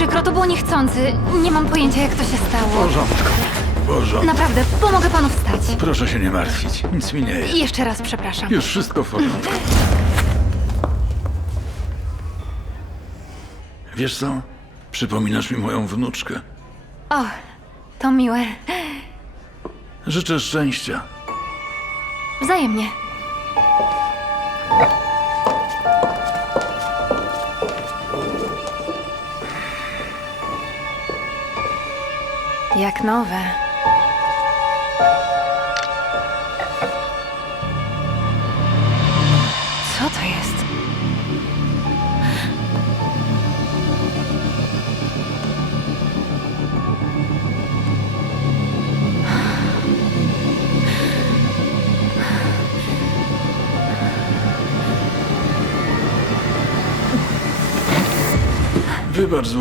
przykro, to było niechcący. Nie mam pojęcia, jak to się W stało. porządku. W porządku. Naprawdę, pomogę panu wstać. Proszę się nie martwić. Nic mi nie jest. I jeszcze raz przepraszam. Już wszystko w porządku. Wiesz co? Przypominasz mi moją wnuczkę. O, to miłe. Życzę szczęścia. Wzajemnie. Jak nowe. Co to jest? Wybacz,